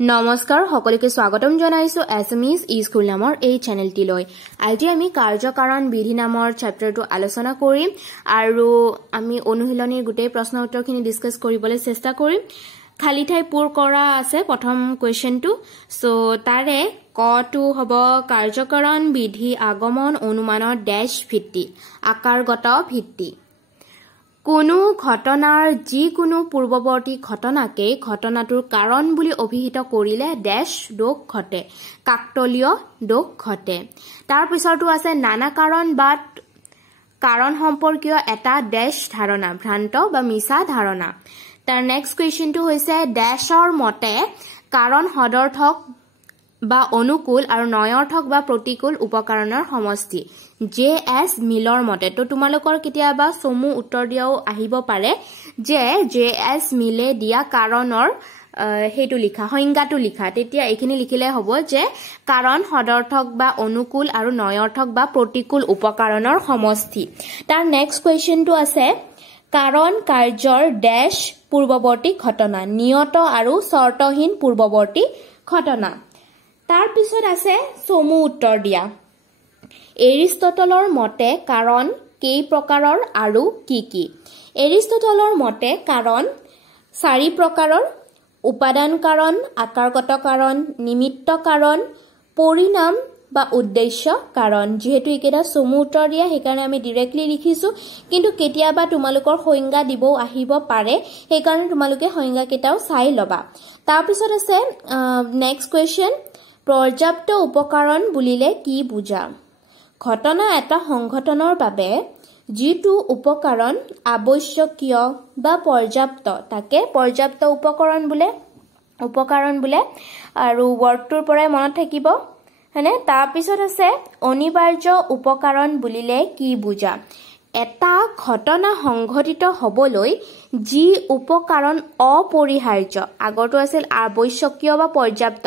নমস্কাৰ সকলোকে স্বাগতম জনাইছো এছএমইজ স্কুল নামৰ এই চেনেলটিলৈ আজি আমি কাৰ্যকাৰণ বিধি নামৰ চেপ্টাৰটো আলোচনা কৰিম আৰু আমি অনুশীলনীৰ গোটেই প্ৰশ্ন উত্তৰখিনি ডিসকাস কৰিবলৈ চেষ্টা কৰিম খালি ঠাই পূৰ কৰা আছে প্ৰথম কোৱেশ্চনটো সো তাৰে কটো হ'ব কাৰ্যকাৰণ বিধি আগমন অনুমানৰ ড্যাশ ভিত্তি আকাৰগত ভিত্তি কোনো ঘটনাৰ যিকোনো পূৰ্বৱৰ্তী ঘটনাকে ঘটনাটোৰ কাৰণ বুলি অভিহিত কৰিলে ড্যাশ দোষ ঘটে কাকতলীয় দোষ ঘটে তাৰ পিছৰটো আছে নানা কাৰণ বা কাৰণ সম্পৰ্কীয় এটা ড্যাশ ধাৰণা ভ্ৰান্ত বা মিছা ধাৰণা তাৰ নেক্সট কোৱেশ্চনটো হৈছে ড্যাশৰ মতে কাৰণ সদৰ্থক বা অনুকূল আৰু নয়ৰ্থক বা প্ৰতিকূল উপকাৰণৰ সমষ্টি জে.এছ. মিলৰ মতে তো তোমালোকৰ কেতিয়াবা সমু উত্তৰ দিয়াও আহিব পাৰে যে জে.এছ. মিলে দিয়া কাৰণৰ হেতু লিখা সংজ্ঞাটো লিখা তেতিয়া এখিনি লিখিলে হ'ব যে কাৰণ সদৰ্থক বা অনুকূল আৰু নয়ৰ্থক বা প্ৰতিকূল উপকাৰণৰ সমষ্টি তাৰ নেক্সট কোৱেশ্চনটো আছে কাৰণ কাৰ্যৰ ড্যাশ পূৰ্বৱৰ্তী ঘটনা নিয়ত আৰু শৰ্তহীন পূৰ্বৱৰ্তী ঘটনা তাৰ পিছত আছে সমু উত্তৰ দিয়া এৰিষ্টটলৰ মতে কাৰণ কেই প্ৰকাৰৰ আৰু কি এৰিষ্টটলৰ মতে কাৰণ চাৰি প্ৰকাৰৰ উপাদান কাৰণ আকাৰগত কাৰণ নিমিত্ত কাৰণ পৰিণাম বা উদ্দেশ্য কাৰণ যেহেতু একেটা সমু উত্তৰ দিয়া সেইকাৰণে আমি ডাইৰেক্টলি লিখিছো কিন্তু কেতিয়াবা তোমালোকৰ সংজ্ঞা দিব আহিব পাৰে সেইকাৰণে তোমালোকে সংজ্ঞা কেটাও চাই লবা তাৰ পিছত আছে নেক্সট কোৱেশ্চন পৰ্যাপ্ত উপকৰণ বুলিলে কি বুজা ঘটনা এটা সংঘটনৰ বাবে যিটো উপকৰণ আৱশ্যকীয় বা পৰ্যাপ্ত তাকে পৰ্যাপ্ত উপকৰণ বোলে আৰু ওয়াৰ্ডটোৰ পৰাই মনত থাকিব হনে তাৰ পিছত আছে অনিবাৰ্য উপকৰণ বুলিলে কি বুজা এটা ঘটনা সংঘটিত হবলৈ যি উপকৰণ অপৰিহাৰ্য আগৰটো আছিল আৱশ্যকীয় বা পৰ্যাপ্ত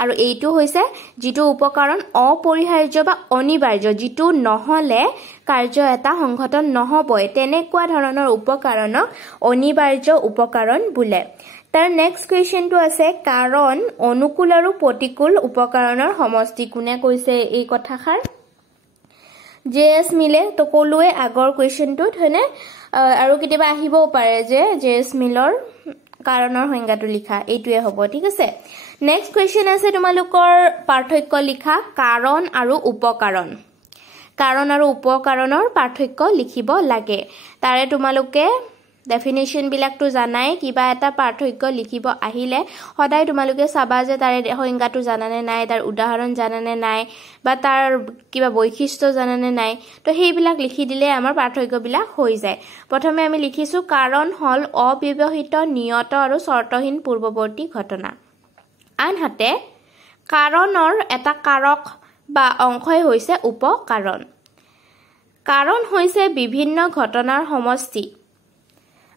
আৰু এইটো হৈছে যিটো উপকৰণ অপৰিহাৰ্য বা অনিবাৰ্য যিটো নহলে কাৰ্য এটা সংঘটন নহবই তেনেকুৱা ধৰণৰ উপকৰণক অনিবাৰ্য উপকৰণ বোলে তাৰ নেক্সট কোৱেশ্চনটো আছে কাৰণ অনুকূল আৰু প্ৰতিকূল উপকৰণৰ সমষ্টি কোনে কৈছে এই কথাষাৰ জে.এছ. মিলে তো কলুৱে আগৰ কোৱেশ্চনটোত হয়নে আৰু কেতিয়াবা আহিবও পাৰে যে জে.এছ. মিলৰ কাৰণৰ সংজ্ঞাটো লিখা এইটোৱে হ'ব ঠিক আছে নেক্সট কোৱেশ্চন আছে তোমালোকৰ পাৰ্থক্য লিখা কাৰণ আৰু উপকৰণৰ পাৰ্থক্য লিখিব লাগে তাৰে তোমালোকে ডেফিনেশন বিলাকটো জানাই কিবা এটা পাৰ্থক্য লিখিব আহিলে সদায় তোমালোকে চাবা যে তাৰে সংজ্ঞাটো জানানে নাই তাৰ উদাহৰণ জানানে নাই বা তাৰ কিবা বৈশিষ্ট্য জানানে নাই তো সেইবিলাক লিখি দিলে আমাৰ পাৰ্থক্যবিলাক হৈ যায় প্ৰথমে আমি লিখিছো কাৰণ হল অব্যৱহৃত নিয়ত আৰু শৰ্তহীন পূৰ্বৱৰ্তী ঘটনা আনহাতে কাৰণৰ এটা কাৰক বা অংশই হৈছে উপকাৰণ কাৰণ হৈছে বিভিন্ন ঘটনাৰ সমষ্টি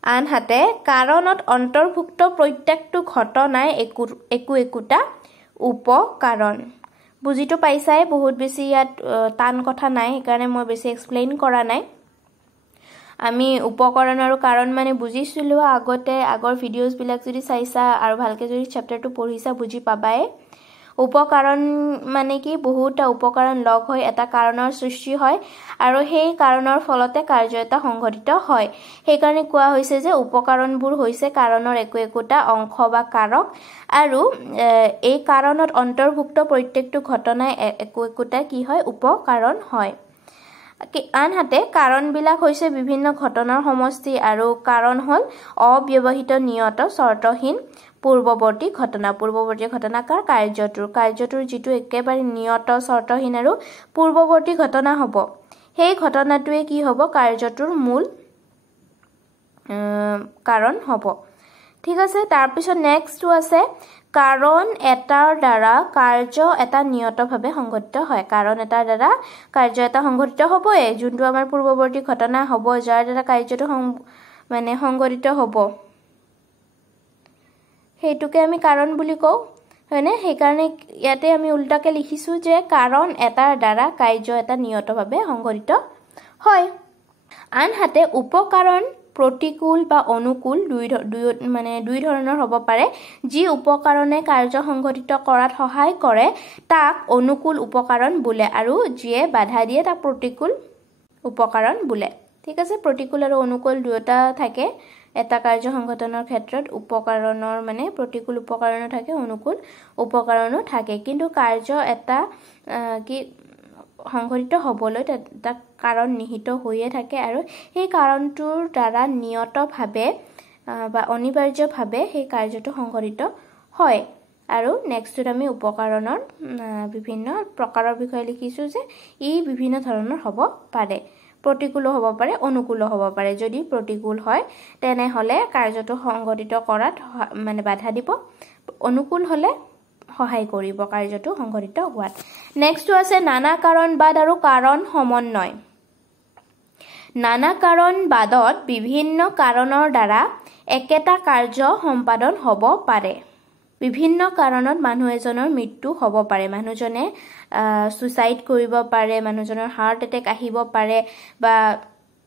আনহাতে কাৰণত অন্তৰ্ভুক্ত প্ৰত্যেকটো ঘটনাই একোটা উপকাৰণ বুজিটো পাইছাই বহুত বেছি ইয়াত টান কথা নাই সেইকাৰণে মই বেছি এক্সপ্লেইন কৰা নাই আমি উপকৰণ আৰু কাৰণ মানে বুজিছিলো আগতে আগৰ ভিডিওজ বিলাক যদি চাইছা আৰু ভালকে যদি চেপ্টাৰটো পঢ়িছা বুজি পাবাই উপকৰণ মানে কি বহুটা উপকৰণ লগ হৈ এটা কাৰণৰ সৃষ্টি হয় আৰু সেই কাৰণৰ ফলতে কাৰ্য এটা সংঘটিত হয় সেইকাৰণে কোৱা হৈছে যে উপকৰণবোৰ হৈছে কাৰণৰ একোটা অংশ বা কাৰক আৰু এই কাৰণত অন্তৰ্ভুক্ত প্ৰত্যেকটো ঘটনাই একোটা কি হয় উপকৰণ হয় আনহাতে কাৰণবিলাক হৈছে বিভিন্ন ঘটনাৰ সমষ্টি আৰু কাৰণ হল অব্যৱহৃত নিয়ত শৰ্তহীন পূৰ্বৱৰ্তী ঘটনাকাৰ কাৰ্যটোৰ যিটো একেবাৰে নিয়ত শৰ্তহীন আৰু পূৰ্বৱৰ্তী ঘটনা হ'ব সেই ঘটনাটোৱে কি হ'ব কাৰ্যটোৰ মূল কাৰণ হ'ব ঠিক আছে তাৰ পিছত নেক্সটটো আছে কাৰণ এটাৰ দ্বাৰা কাৰ্য এটা নিয়তভাৱে সংঘটিত হয় কাৰণ এটাৰ দ্বাৰা কাৰ্য এটা সংঘটিত হ'বই যোনটো আমাৰ পূৰ্বৱৰ্তী ঘটনা হ'ব যাৰ দ্বাৰা কাৰ্যটো মানে সংঘটিত হ'ব সেইটোকে আমি কাৰণ বুলি কওঁ হয়নে সেইকাৰণে ইয়াতে আমি উল্টাকে লিখিছো যে কাৰণ এটাৰ দ্বাৰা কাৰ্য এটা নিয়তভাৱে সংঘটিত হয় আনহাতে উপকৰণ প্ৰতিকূল বা অনুকূল দুই ধৰণৰ হ'ব পাৰে যি উপকৰণে কাৰ্য সংঘটিত কৰাত সহায় কৰে তাক অনুকূল উপকৰণ বোলে আৰু যিয়ে বাধা দিয়ে তাক প্ৰতিকূল উপকৰণ বোলে ঠিক আছে প্ৰতিকূল আৰু অনুকূল দুটা থাকে এটা কাৰ্য সংঘটনৰ ক্ষেত্ৰত উপকৰণৰ মানে প্ৰতিকূল উপকৰণ থাকে অনুকূল উপকৰণো থাকে কিন্তু কাৰ্য এটা কি সংঘটিত হ'বলৈ এটা কাৰণ নিহিত হৈয়ে থাকে আৰু সেই কাৰণটোৰ দ্বাৰা নিয়তভাৱে বা অনিবাৰ্যভাৱে সেই কাৰ্যটো সংঘটিত হয় আৰু নেক্সটত আমি উপকৰণৰ বিভিন্ন প্ৰকাৰৰ বিষয়ে লিখিছো যে ই বিভিন্ন ধৰণৰ হ'ব পাৰে প্ৰতিকূল হ'ব পাৰে অনুকূল হ'ব পাৰে যদি প্ৰতিকূল হয় তেনেহলে কাৰ্যটো সংঘটিত কৰাত মানে বাধা দিব অনুকূল হলে সহায় কৰিব কাৰ্যটো সংঘটিত হোৱাত নেক্সটটো আছে নানা কাৰণবাদ আৰু কাৰণ সমন্বয় নানা কাৰণবাদত বিভিন্ন কাৰণৰ দ্বাৰা একেটা কাৰ্য সম্পাদন হ'ব পাৰে বিভিন্ন কাৰণত মানুহ এজনৰ মৃত্যু হ'ব পাৰে মানুহজনে সুইসাইড কৰিব পাৰে মানুহজনৰ হাৰ্ট এটেক আহিব পাৰে বা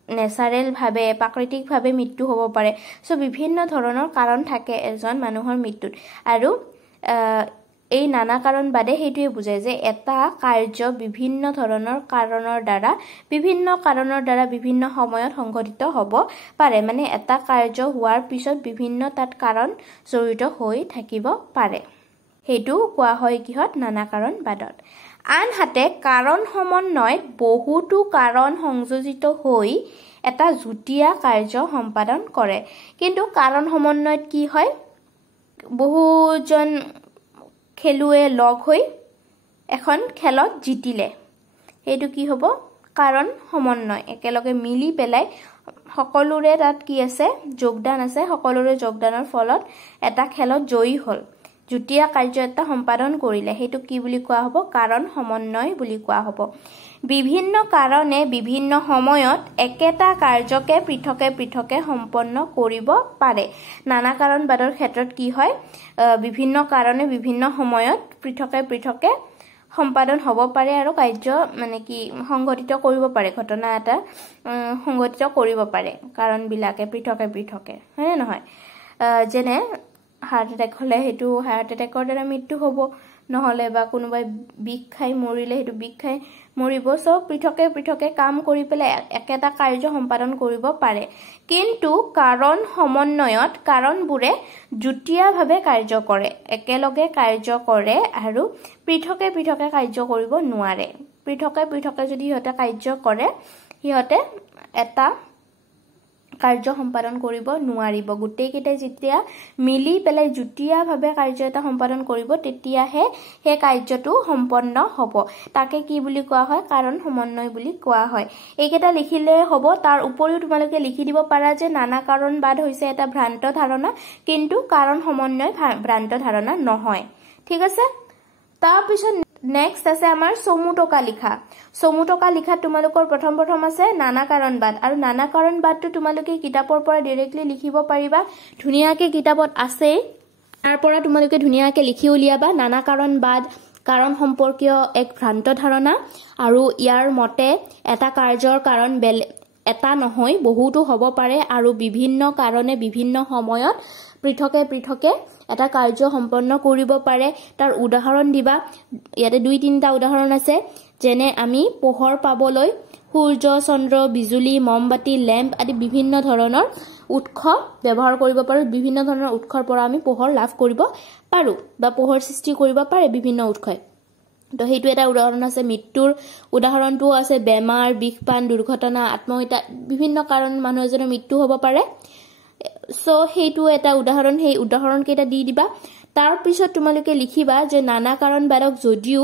নেচাৰেল ভাৱে প্ৰাকৃতিক ভাৱে মৃত্যু হ'ব পাৰে সো বিভিন্ন ধৰণৰ কাৰণ থাকে এজন মানুহৰ মৃত্যুত আৰু এই নানা কাৰণবাদে হেতুৱে বুজায় যে এটা কাৰ্য বিভিন্ন ধৰণৰ কাৰণৰ দ্বাৰা বিভিন্ন সময়ত সংঘটিত হ'ব পাৰে মানে এটা কাৰ্য হোৱাৰ পিছত বিভিন্ন তাত কাৰণ জড়িত হৈ থাকিব পাৰে হেতু কোৱা হয় কিহত নানা কাৰণবাদত আনহাতে কাৰণ সমন্বয়ত বহুতো কাৰণ সংযোজিত হৈ এটা যুটীয়া কাৰ্য সম্পাদন কৰে কিন্তু কাৰণ সমন্বয়ত কি হয় বহুজন খেলুৱে লগ হৈ এখন খেলত জিতিলে হেতু কি হ'ব কাৰণ সমন্বয় একেলগে মিলি পেলাই সকলোৰে তাত কি আছে যোগদান আছে সকলোৰে যোগদানৰ ফলত এটা খেলত জয়ী হ'ল যুটীয়া কাৰ্য এটা সম্পাদন কৰিলে হেতু কি বুলি কোৱা হ'ব কাৰণ সমন্বয় বুলি কোৱা হ'ব বিভিন্ন কাৰনে বিভিন্ন সময়ত একেটা কাৰ্যকে পৃথকে সম্পন্ন কৰিব পাৰে নানা কাৰণবাদৰ ক্ষেত্ৰত কি হয় বিভিন্ন কাৰনে বিভিন্ন সময়ত পৃথকে সম্পাদন হ'ব পাৰে আৰু কাৰ্য মানে কি সংঘটিত কৰিব পাৰে ঘটনা এটা সংঘটিত কৰিব পাৰে কাৰণ বিলাকে পৃথকে হয়নে নহয় যেনে হাৰ্ট এটেক হলে হেতু হাৰ্ট এটেকৰ দ্বাৰা মৃত্যু হ'ব নহলে বা কোনোবাই বিষ খাই মৰিলে হেতু বিষ খাই মৰিব সব পৃথকে কাম কৰি পেলাই একেটা কাৰ্য সম্পাদন কৰিব পাৰে কিন্তু কাৰণ সমন্বয়ত কাৰণবোৰে যুটীয়াভাৱে কাৰ্য কৰে একেলগে কাৰ্য কৰে আৰু পৃথকে কাৰ্য কৰিব নোৱাৰে পৃথকে যদি হিহঁতে কাৰ্য কৰে হিহঁতে এটা কাৰ্য সম্পাদন কৰিব নোৱাৰিব গুটেই কেইটা যেতিয়া মিলি পেলাই যুটীয়াভাৱে কাৰ্য এটা সম্পাদন কৰিব তেতিয়াহে হে কাৰ্যটো সম্পন্ন হ'ব তাকে কি বুলি কোৱা হয় কাৰণ সমন্বয় বুলি কোৱা হয় এইকেইটা লিখিলে হ'ব তাৰ উপৰিও তোমালোকে লিখি দিব পাৰা যে নানা কাৰণবাদ হৈছে এটা ভ্ৰান্ত ধাৰণা কিন্তু কাৰণ সমন্বয় ভ্ৰান্ত ধাৰণা নহয় ঠিক আছে তাৰ পিছত নেক্সট আছে আমাৰ চমুটকা লিখা তোমালোকৰ প্ৰথম আছে নানা কাৰণবাদ আৰু নানা কাৰণবাদটো তোমালোকে কিতাপৰ পৰা ডাইৰেক্টলি লিখিব পাৰিবা ধুনিয়াকে কিতাপত আছে তাৰ পৰা তোমালোকে ধুনিয়াকে লিখি উলিয়াবা নানা কাৰণবাদ কাৰণ সম্পৰ্কীয় এক ভ্ৰান্ত ধাৰণা আৰু ইয়াৰ মতে এটা কাৰ্যৰ কাৰণ এটা নহয় বহুতো হ'ব পাৰে আৰু বিভিন্ন কাৰনে বিভিন্ন সময়ত পৃথকে এটা কাৰ্য সম্পন্ন কৰিব পাৰে তাৰ উদাহৰণ দিবা ইয়াতে 2-3টা উদাহৰণ আছে যেনে আমি পোহৰ পাবলৈ সূৰ্য চন্দ্ৰ বিজুলী মমবাতি লেম্প আদি বিভিন্ন ধৰণৰ উৎস ব্যৱহাৰ কৰিব পাৰো বিভিন্ন ধৰণৰ উৎসৰ পৰা আমি পোহৰ লাভ কৰিব পাৰো বা পোহৰ সৃষ্টি কৰিব পাৰে বিভিন্ন উৎসই তো হেতু এটা উদাহৰণ আছে মৃত্যুৰ উদাহৰণটো আছে বেমাৰ বিষপান দুৰ্ঘটনা আত্মহত্যা বিভিন্ন কাৰণ মানুহ এজনৰ মৃত্যু হ'ব পাৰে সো হেতু এটা উদাহৰণ সেই উদাহৰণ কেইটা দি দিবা তাৰ পিছত তোমালোকে লিখিবা যে নানা কাৰণবাদক যদিও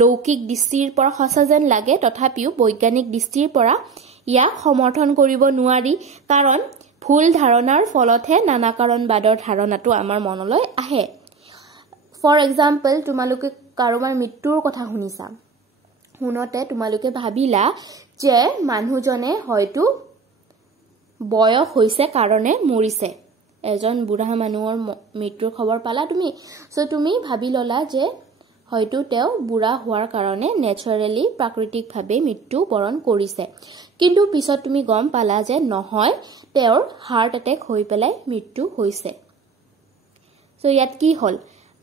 লৌকিক দৃষ্টিৰ পৰা সঁচা যেন লাগে তথাপিও বৈজ্ঞানিক দৃষ্টিৰ পৰা ইয়াক সমৰ্থন কৰিব নোৱাৰি কাৰণ ভুল ধাৰণাৰ ফলতহে নানা কাৰণবাদৰ ধাৰণাটো আমাৰ মনলৈ আহে ফৰ এক্সাম্পল তোমালোকে কাৰোবাৰ মৃত্যুৰ কথা শুনিছা শুনতে তোমালোকে ভাবিলা যে মানুহজনে হয়তো বয়স হৈছে কাৰণে মৰিছে এজন বুঢ়া মানুহৰ মৃত্যুৰ খবৰ পালা তুমি সো তুমি ভাবি ললা যে হয়তো তেও বুঢ়া হোৱাৰ কাৰণে নেচাৰেলি প্ৰাকৃতিকভাৱে মৃত্যু বৰণ কৰিছে কিন্তু পিছত তুমি গম পালা যে নহয় তেওঁৰ হাৰ্ট এটেক হৈ পেলাই মৃত্যু হৈছে সো ইয়াত কি হল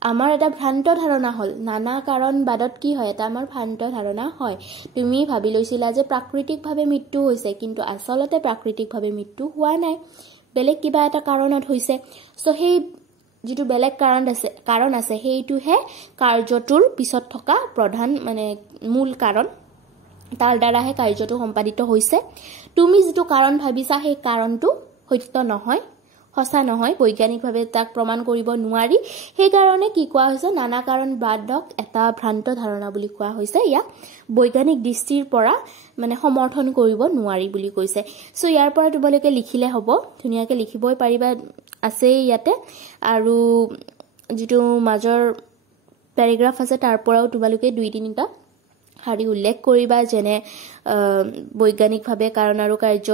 আমাৰ এটা ভ্ৰান্ত ধাৰণা হল নানা কাৰণ বাদত কি হয় এটা আমাৰ ভ্ৰান্ত ধাৰণা হয় তুমি ভাবি লৈছিলা যে প্ৰাকৃতিকভাৱে মৃত্যু হৈছে কিন্তু আসলতে প্ৰাকৃতিকভাৱে মৃত্যু হোৱা নাই বেলেগ কিবা এটা কাৰণত হৈছে সো সেই যেটো বেলেগ কাৰণ আছে সেইটোহে কাৰ্যটোৰ পিছত থকা প্ৰধান মানে মূল কাৰণ তাৰ দ্বাৰাহে কাৰ্যটো সম্পাদিত হৈছে তুমি যেটো কাৰণ ভাবিছা সেই কাৰণটো সত্য নহয় হসা নহয় বৈজ্ঞানিকভাৱে তাক প্ৰমাণ কৰিব নোৱাৰি সেই কাৰণে কি কোৱা হৈছে নানা কাৰণ বাদক এটা ভ্ৰান্ত ধাৰণা বুলি কোৱা হৈছে ইয়া বৈজ্ঞানিক দৃষ্টিৰ পৰা মানে সমৰ্থন কৰিব নোৱাৰি বুলি কৈছে সো ইয়াৰ পৰা তোমালোকে লিখিলে হ'ব ধুনিয়াকে লিখিবই পাৰিবা আছে ইয়াতে আৰু যেটো মাজৰ প্যাৰাগ্ৰাফ আছে তাৰ পৰাও তোমালোকে 2-3টা হাৰি উল্লেখ কৰিবা যেনে বৈজ্ঞানিকভাৱে কাৰণ আৰু কাৰ্য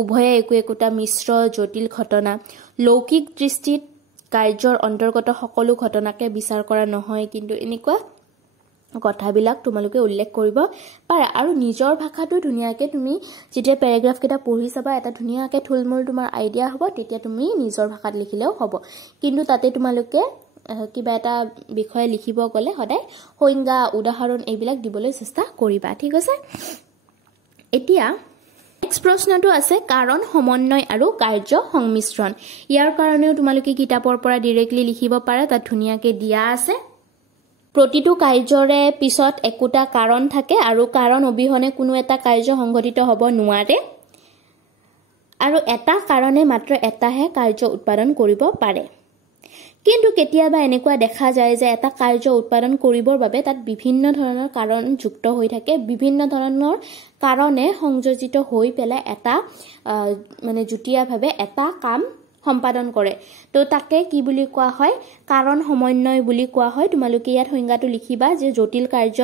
উভয়ে একোটা মিশ্ৰ জটিল ঘটনা লৌকিক দৃষ্টিত কাৰ্যৰ অন্তৰ্গত সকলো ঘটনাকে বিচাৰ কৰা নহয় কিন্তু এনেকুৱা কথাবিলাক তোমালোকে উল্লেখ কৰিব পাৰা আৰু নিজৰ ভাষাটো ধুনিয়াকে তুমি যেতিয়া প্যাৰাগ্ৰাফ কেটা পঢ়ি চাবা এটা ধুনিয়াকে থুলমূল তোমাৰ আইডিয়া হ'ব তেতিয়া তুমি নিজৰ ভাষাত লিখিলেও হ'ব কিন্তু তাতে তোমালোকে কিবা এটা বিষয় লিখিব গলে সদায় সংজ্ঞা উদাহৰণ এইবিলাক দিবলৈ চেষ্টা কৰিবা ঠিক আছে এতিয়া নেক্সট প্ৰশ্নটো আছে কাৰণ সমন্বয় আৰু কাৰ্য সংমিশ্ৰণ ইয়াৰ কাৰণেও তোমালোকে কিতাপৰ পৰা ডাইৰেক্টলি লিখিব পাৰা তাত ধুনিয়াকে দিয়া আছে প্ৰতিটো কাৰ্যৰে পিছত একোটা কাৰণ থাকে আৰু কাৰণ অবিহনে কোনো এটা কাৰ্য সংঘটিত হ'ব নোৱাৰে আৰু এটা কাৰণে মাত্ৰ এটাহে কাৰ্য উৎপাদন কৰিব পাৰে কিন্তু কেতিয়াবা এনেকুৱা দেখা যায় যে এটা কাৰ্য উৎপাদন কৰিবৰ বাবে তাত বিভিন্ন ধৰণৰ কাৰণ যুক্ত হৈ থাকে বিভিন্ন ধৰণৰ কাৰণে সংযোজিত হৈ পেলাই এটা মানে জুটিয়াভাৱে এটা কাম সম্পাদন কৰে তো তাকে কি বুলি কোৱা হয় কাৰণ সমন্বয় বুলি কোৱা হয় তোমালোকে ইয়াত সংজ্ঞাটো লিখিবা যে জটিল কাৰ্য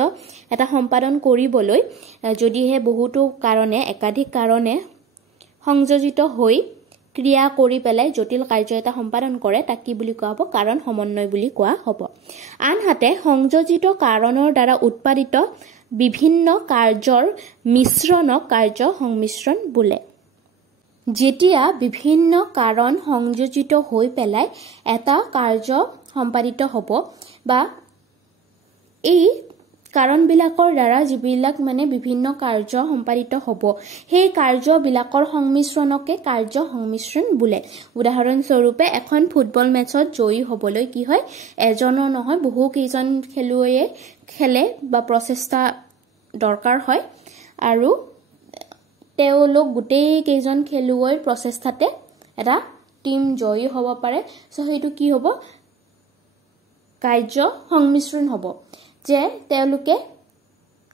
এটা সম্পাদন কৰিবলৈ যদিহে বহুতো কাৰণে একাধিক কাৰণে সংযোজিত হৈ ক্ৰিয়া কৰি পেলাই জটিল কাৰ্য এটা সম্পাদন কৰে তাক কি বুলি কোৱা হ'ব কাৰণ সমন্বয় বুলি কোৱা হ'ব আনহাতে সংযোজিত কাৰণৰ দ্বাৰা উৎপাদিত বিভিন্ন কাৰ্যৰ মিশ্ৰণক কাৰ্য সংমিশ্ৰণ বোলে যেতিয়া বিভিন্ন কাৰণ সংযোজিত হৈ পেলাই এটা কাৰ্য সম্পাদিত হ'ব বা এই কাৰণবিলাকৰ দ্বাৰা যিবিলাক মানে বিভিন্ন কাৰ্য সম্পাদিত হ'ব সেই কাৰ্যবিলাকৰ সংমিশ্ৰণকে কাৰ্য সংমিশ্ৰণ বোলে উদাহৰণ স্বৰূপে এখন ফুটবল মেচত জয়ী হ'বলৈ কি হয় এজনৰ নহয় বহু কেইজন খেলুৱৈয়ে খেলে বা প্ৰচেষ্টা দৰকাৰ হয় আৰু তেওঁলোক গোটেই কেইজন খেলুৱৈৰ প্ৰচেষ্টাতে এটা টিম জয়ী হ'ব পাৰে সো হেতু কি হ'ব কাৰ্য সংমিশ্ৰণ হ'ব যে তেওঁলোকে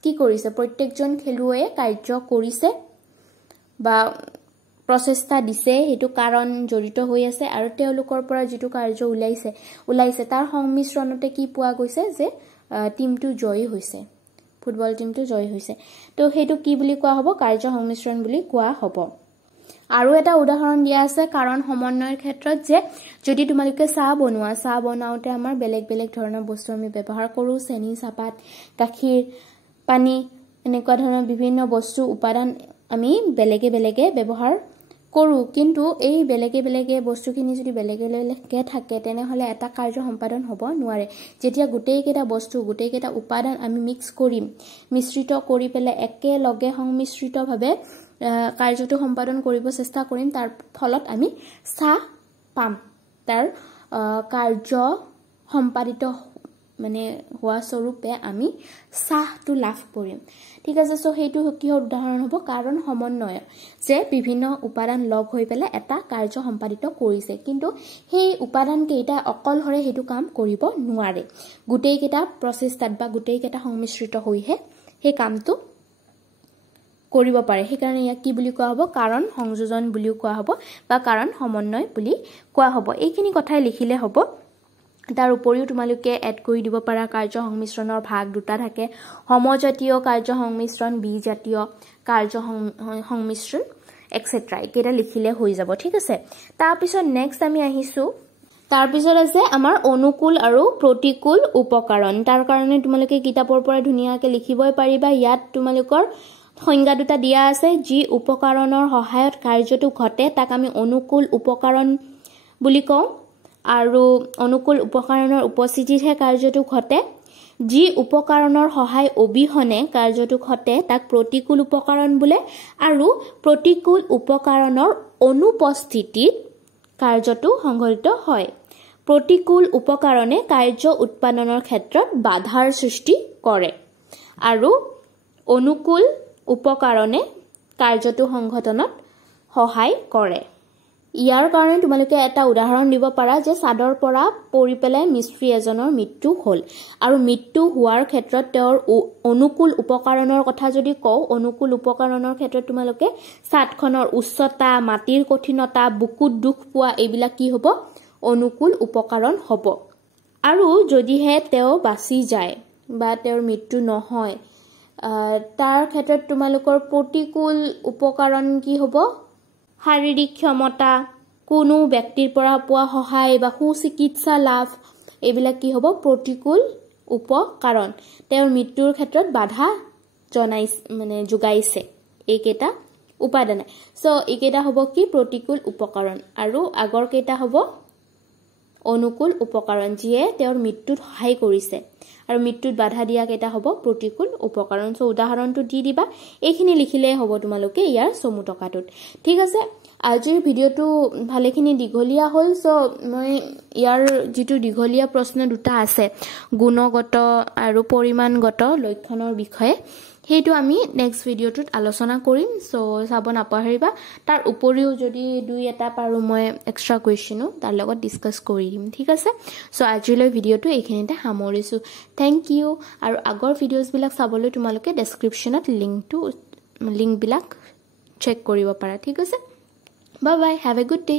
কি কৰিছে প্ৰত্যেকজন খেলুৱৈয়ে কাৰ্য কৰিছে বা প্ৰচেষ্টা দিছে হেতু কাৰণ জড়িত হৈ আছে আৰু তেওঁলোকৰ পৰা যেটো কাৰ্য উলাইছে তাৰ সংমিশ্ৰণতে কি পোৱা গৈছে যে টিমটো জয়ী হৈছে ফুটবল টিমটো জয়ী হৈছে তো হেতু কি বুলি কোৱা হ'ব কাৰ্য সংমিশ্ৰণ বুলি কোৱা হ'ব আৰু এটা উদাহৰণ দিয়া আছে কাৰণ সমন্বয়ৰ ক্ষেত্ৰত যে যদি তোমালোকে চাহ বনাওতে আমাৰ বেলেগ বেলেগ ধৰণৰ বস্তু আমি ব্যৱহাৰ কৰো চেনি চাপাত গাখীৰ পানী এনেকুৱা ধৰণৰ বিভিন্ন বস্তু উপাদান আমি বেলেগে ব্যৱহাৰ কৰো কিন্তু এই বেলেগে বস্তুখিনি যদি বেলেগে থাকে তেনেহলে এটা কাৰ্য সম্পাদন হ'ব নোৱাৰে যেতিয়া গোটেই কেটা বস্তু গোটেই কেটা উপাদান আমি মিশ্ৰিত কৰি পেলাই একেলগে সংমিশ্ৰিতভাৱে কাৰ্যটো সম্পাদন কৰিব চেষ্টা কৰিম তাৰ ফলত আমি চাহ পাম তাৰ কাৰ্য সম্পাদিত মানে হোৱা স্বৰূপে আমি চাহটো লাভ কৰিম ঠিক আছে সো হেতু কিহৰ উদাহৰণ হ'ব কাৰণ সমন্বয় যে বিভিন্ন উপাদান লগ হৈ পেলাই এটা কাৰ্য সম্পাদিত কৰিছে কিন্তু সেই উপাদান কেইটা অকলহৰে হেতু কাম কৰিব নোৱাৰে গোটেই কেটা প্ৰচেষ্টাত বা গোটেই কেটা সংমিশ্ৰিত হৈহে সেই কামটো কৰিব পাৰে সেই কাৰণে ইয়াক কি বুলি কোৱা হ'ব কাৰণ সংযোজন বুলিও কোৱা হ'ব বা কাৰণ সমন্বয় বুলি কোৱা হ'ব এইখিনি কথাই লিখিলে হ'ব তাৰ উপৰিও তোমালোকে এড কৰি দিব পাৰা কাৰ্য সংমিশ্ৰণৰ ভাগ দুটা থাকে সমজাতীয় কাৰ্য সংমিশ্ৰণ বিজাতীয় কাৰ্য সংমিশ্ৰণ এটসেট্ৰা একেটা লিখিলে হৈ যাব ঠিক আছে তাৰ পিছত নেক্সট আমি আহিছো তাৰ পিছত আছে আমাৰ অনুকূল আৰু প্ৰতিকূল উপকৰণ তাৰ কাৰণে তোমালোকে কিতাপৰ পৰা ধুনিয়াকৈ লিখিবই পাৰিবা ইয়াত তোমালোকৰ সংজ্ঞা দুটা দিয়া আছে যি উপকৰণৰ সহায়ত কাৰ্যটো ঘটে তাক আমি অনুকূল উপকৰণ বুলি কওঁ আৰু অনুকূল উপকৰণৰ উপস্থিতিতহে কাৰ্যটো ঘটে যি উপকৰণৰ সহায় অবিহনে কাৰ্যটো ঘটে তাক প্ৰতিকূল উপকৰণ বোলে আৰু প্ৰতিকূল উপকৰণৰ অনুপস্থিতিত কাৰ্যটো সংঘটিত হয় প্ৰতিকূল উপকৰণে কাৰ্য উৎপাদনৰ ক্ষেত্ৰত বাধাৰ সৃষ্টি কৰে আৰু অনুকূল উপকৰণে কাৰ্যটো সংঘটনত সহায় কৰে ইয়াৰ কাৰণে তোমালোকে এটা উদাহৰণ দিব পাৰা যে সাদৰ পৰা পৰি পেলাই মিস্ত্ৰী এজনৰ মৃত্যু হ'ল আৰু মৃত্যু হোৱাৰ ক্ষেত্ৰত তেওঁৰ অনুকূল উপকৰণৰ কথা যদি কওঁ অনুকূল উপকৰণৰ ক্ষেত্ৰত তোমালোকে ছাদখনৰ উচ্চতা মাটিৰ কঠিনতা বুকুত দুখ পোৱা এইবিলাক কি হ'ব অনুকূল উপকৰণ হ'ব আৰু যদিহে তেওঁ বাচি যায় বা তেওঁৰ মৃত্যু নহয় তাৰ ক্ষেত্ৰত তোমালোকৰ প্ৰতিকূল উপকৰণ কি হ'ব শাৰীৰিক ক্ষমতা কোনো ব্যক্তিৰ পৰা পোৱা সহায় বা সুচিকিৎসা লাভ এইবিলাক কি হ'ব প্ৰতিকূল উপকৰণ তেওঁৰ মৃত্যুৰ ক্ষেত্ৰত বাধা যোগাইছে এইকেইটা উপাদানে সো এইকেইটা হ'ব কি প্ৰতিকূল উপকৰণ আৰু আগৰ কেইটা হ'ব অনুকূল উপকৰণ যিয়ে তেওঁৰ মৃত্যুত সহায় কৰিছে আৰু মৃত্যুত বাধা দিয়া কেইটা হ'ব প্ৰতিকূল উপকৰণ সো উদাহৰণটো দি দিবা এইখিনি লিখিলে হ'ব তোমালোকে ইয়াৰ চমু টকাটোত ঠিক আছে আজিৰ ভিডিওটো ভালেখিনি দীঘলীয়া হ'ল সো মই ইয়াৰ যেটো দীঘলীয়া প্ৰশ্ন দুটা আছে গুণগত আৰু পৰিমাণগত লক্ষণৰ বিষয়ে হেতু আমি নেক্সট ভিডিওটোত আলোচনা কৰিম সো চাব নাপাহৰিবা তাৰ উপৰিও যদি দুই এটা পাৰো মই এক্সট্ৰা কোৱেশ্চনো তাৰ লগত ডিসকাস কৰি দিম ঠিক আছে সো আজিলৈ ভিডিওটো এইখিনিতে সামৰিছো থ্যাংক ইউ আৰু আগৰ ভিডিওছ বিলাক চাবলৈ তোমালোকে ডেসক্ৰিপচনত লিংক বিলাক চেক কৰিব পাৰা ঠিক আছে bye bye have a good day